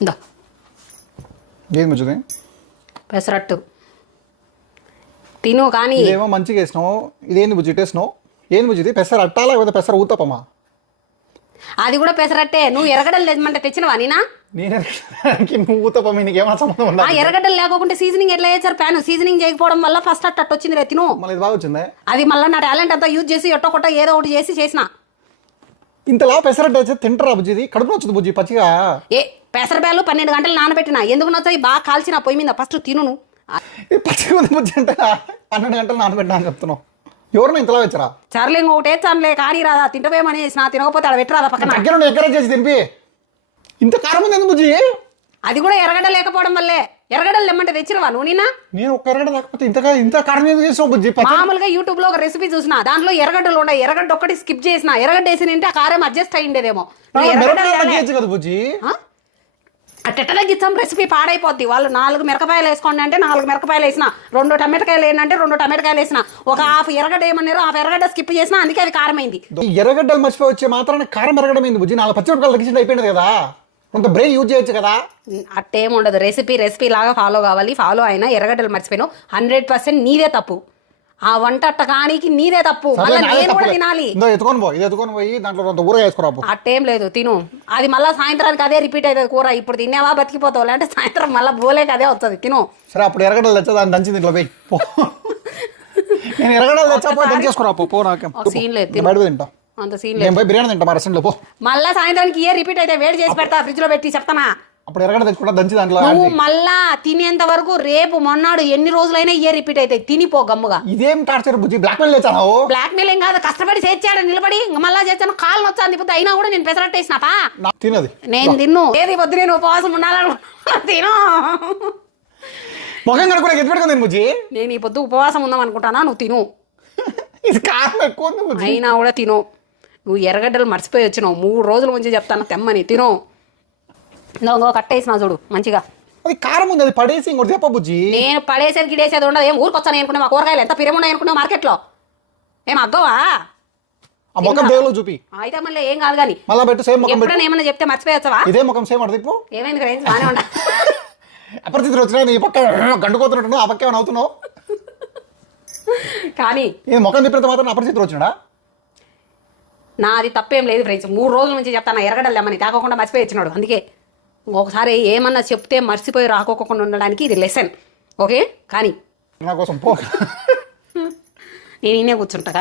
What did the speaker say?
ఇందా ఏం బుజ్జిది పెసరట్టు తిను. కానీ ఇదేమో మంచిగా వేసినావు, ఇదేంది బుజ్జి టేసినావు? ఏంది బుజ్జిది పెసర అట్టాలా లేకపోతే పెసర ఊతపమా? అది కూడా పెసరట్టే. నువ్వు ఎరగడలు లేదమంటే తెచ్చినవా నేనా? నేను నువ్వు ఊతపమ నీకేమో సంబంధం ఉందా? ఎరగడ్డలు లేకపోతే సీజనింగ్ ఎట్లా చేశారు? ప్యాన్ సీజనింగ్ చేయకపోవడం వల్ల ఫస్ట్ అట్టు వచ్చింది రే. తిను. మళ్ళీ ఇది బాగా వచ్చిందే. అది మళ్ళీ నా టాలెంట్ అంతా యూజ్ చేసి ఎట్టో కొట్ట ఏదో ఒకటి చేసి చేసిన. ఇంతలా పెసరట్టు అయితే తింటారా బుజ్జిది? కడుపు నచ్చుతుంది బుజ్జి పచ్చిగా. పెసర బ్యాలు 12 గంటలు నానబెట్టిన. ఎందుకు నచ్చాయి? బాగా కాల్చిన పొయ్యి మీద ఫస్ట్ తిను. పచ్చిగా ఉంది బుజ్జి అంటే 12 గంటలు నానబెట్టినా అని చెప్తున్నావు. ఎవరిని ఇంతలా వచ్చారా? సర్లే ఇంకొకటి వేస్తానులే. కానీ రాదా తింటవేమని వేసిన. తినకపోతే అక్కడ పెట్టరాదా పక్కన? దగ్గర ఎంకరేజ్ చేసి తినిపి. ఇంత కారం ఉంది ఎందుకు బుజ్జి? అది కూడా ఎరగడ్డ లేకపోవడం వల్లే. ఎరగడ్డలు లేమంటే తెచ్చినవా నువ్వు నిన్న? నేను ఒక్క ఎరగడ్డ లేకపోతే ఇంత కారం ఎందుకు చేసావు బుజ్జి? మామూలుగా యూట్యూబ్ లో ఒక రెసిపీ చూసిన, దాంట్లో ఎరగడ్డలు ఉన్నాయి. ఎరగడ్డ ఒక్కటి స్కిప్ చేసిన. ఎరగడ్డ వేసిన ఆ కారం అడ్జస్ట్ అయ్యిండేదేమో. కదా బుజ్జి. అట్టెట్ట తగ్గిస్తాం? రెసిపీ పాడైపోద్ది. వాళ్ళు 4 మిరపకాయలు వేసుకోండి అంటే 4 మిరపకాయలు వేసిన, 2 టమాటకాయలు ఏంటంటే 2 టమాటకాయలు వేసిన, ఒక హాఫ్ ఎరగడ్డ ఏమన్నారు, హాఫ్ ఎరగడ్డ స్కిప్ చేసిన, అందుకే అది కారమైంది. ఎర్రగడ్డలు మర్చిపోయి వచ్చే మాత్రాన్ని కారం ఎరగడమైంది బుజ్జి. 4 పచ్చిమిరపకాయలు తగ్గించి అయిపోయింది కదా. కొంత బ్రెయిన్ యూజ్ చేయొచ్చు కదా. అట్టేం ఉండదు. రెసిపీ లాగా ఫాలో కావాలి. ఫాలో అయినా ఎర్రగడ్డలు మర్చిపోయినావు. 100% నీదే తప్పు. ఆ వంట అట్ట కానీకి నీదే తప్పు. మళ్ళీ నేను కూడా తినాలి. ఎత్తుకొని పోయి దాంట్లో ఊర వేసుకోరా. అట్టేం లేదు, తిను. అది మళ్ళీ సాయంత్రానికి అదే రిపీట్ అవుతుంది కూర. ఇప్పుడు తినేవా బతికిపోతావు, లేదంటే సాయంత్రం మళ్ళీ బోలేక అదే వస్తుంది. తిను. సరే అప్పుడు ఎర్రగడ్డలు తెచ్చా దాన్ని దంచి దీంట్లో పోయి. నేను ఎర్రగడ్డలు తెచ్చా దంచేసుకోరా. పో నాకేం సీన్ లేదు. బయట తింటా. అంత సీన్ లేదు. బిర్యానీ తింటా మా రెస్టారెంట్లో పో. మళ్ళా సాయంత్రానికి ఏ రిపీట్ అయితే వేడి చేసి పెడతా ఫ్రిడ్జ్ లో పెట్టి చెప్తానా. అప్పుడు ఎరగడ తెచ్చుకుంటా దంచి దాంట్లో. నువ్వు మళ్ళా తినేంత వరకు రేపు మొన్నాడు ఎన్ని రోజులైనా ఏ రిపీట్ అయితే తినిపో గమ్ముగా. ఇదేం టార్చర్ బుజ్జి? బ్లాక్ మెయిల్ చేస్తాను. బ్లాక్ మెయిల్ ఏం కాదు. కష్టపడి చేర్చాడు నిలబడి. మళ్ళా చేస్తాను కాళ్ళు వచ్చాను ఇప్పుడు. అయినా కూడా నేను పెసరట్టు వేసినాపా. తినది నేను తిన్ను. ఏది వద్దు, నేను ఉపవాసం ఉండాలనుకుంటున్నా. తిను. ముఖం కడుకునే ఎత్తి పెట్టుకుంది బుజ్జి. నేను ఈ పొద్దు ఉపవాసం ఉందాం అనుకుంటానా. నువ్వు తిను. ఇది కారం ఎక్కువ ఉంది బుజ్జి. అయినా కూడా తిను. నువ్వు ఎర్రగడ్డలు మర్చిపోయి వచ్చినావు. 3 రోజుల ముందు చెప్తాను తెమ్మని. తిను. ఇంకో కట్టేసినా చూడు మంచిగా. అది కారం ఉంది, అది పడేసి ఇంకోటి చెప్ప బుజ్జి. నేను పడేసేది గిడేసేది ఉండదు. ఏం ఊరికొచ్చాను అనుకున్నా. మా కూరగాయలు ఎంత పిరమున్నాయి అనుకున్నావు మార్కెట్లో. ఏం అగ్గవా? ఆ ముఖం దేవులో చూపి. అయితే మళ్ళీ ఏం కాదు కానీ మళ్ళీ పెట్టు సేమ్ ముఖం. ఎప్పుడైనా ఏమన్నా చెప్తే మర్చిపోయొచ్చవా? ఇదే ముఖం సేమ్ అడుగు. ఇప్పుడు ఏమైంది రేంజ్ బాగానే ఉండ. అపరిచితులు వచ్చినా నీ పక్క గండుకోతున్నట్టు ఆ పక్క ఏమైనా అవుతున్నావు కానీ నేను ముఖం తిప్పినంత మాత్రం అపరిచితులు వచ్చినాడా? నాది తప్పేం లేదు ఫ్రెండ్స్. 3 రోజుల నుంచి చెప్తాను ఎరగడలు లేమని. తాకోకుండా మర్చిపోయి వచ్చినాడు. అందుకే ఒకసారి ఏమన్నా చెప్తే మర్చిపోయి రాకోకుండా ఉండడానికి ఇది లెసన్. ఓకే కానీ నా కోసం పో. నేను ఈయనే కూర్చుంటా కానీ